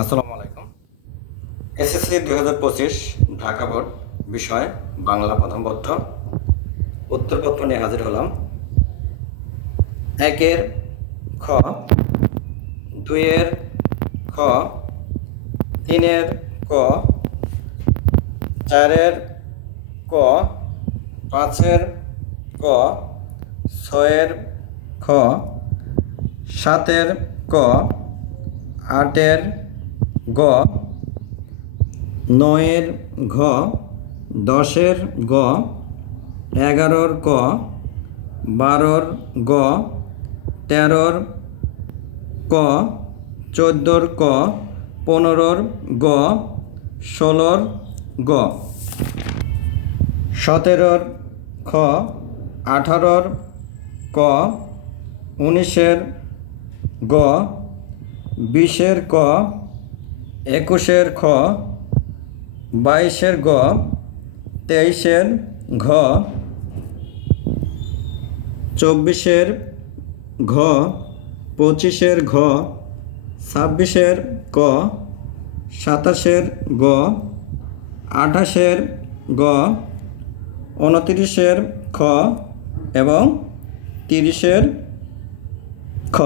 আসসালামু আলাইকুম। SSC 2025 Dhaka board বিষয় বাংলা প্রথম পত্র উত্তরপত্র নিয়ে হাজির হলাম। 1-এর খ, 2-এর খ, 3-এর ক, 4-এর ক, 5-এর ক, 6-এর খ, 7-এর ক, 8-এর গ, 9-এর ঘ, 10-এর গ, 11-র ক, 12-র গ, 13-র ক, 14-র ক, 15-র গ, 16-র গ, 17-র খ, 18-র ক, 19-এর গ, 20-এর ক, 21-এর খ, 22-এর গ, 23-এর ঘ, 24-এর ঘ, 25-এর ঘ, 26-এর ক, 27-এর গ, 28-এর গ, 29-এর খ এবং 30-এর খ।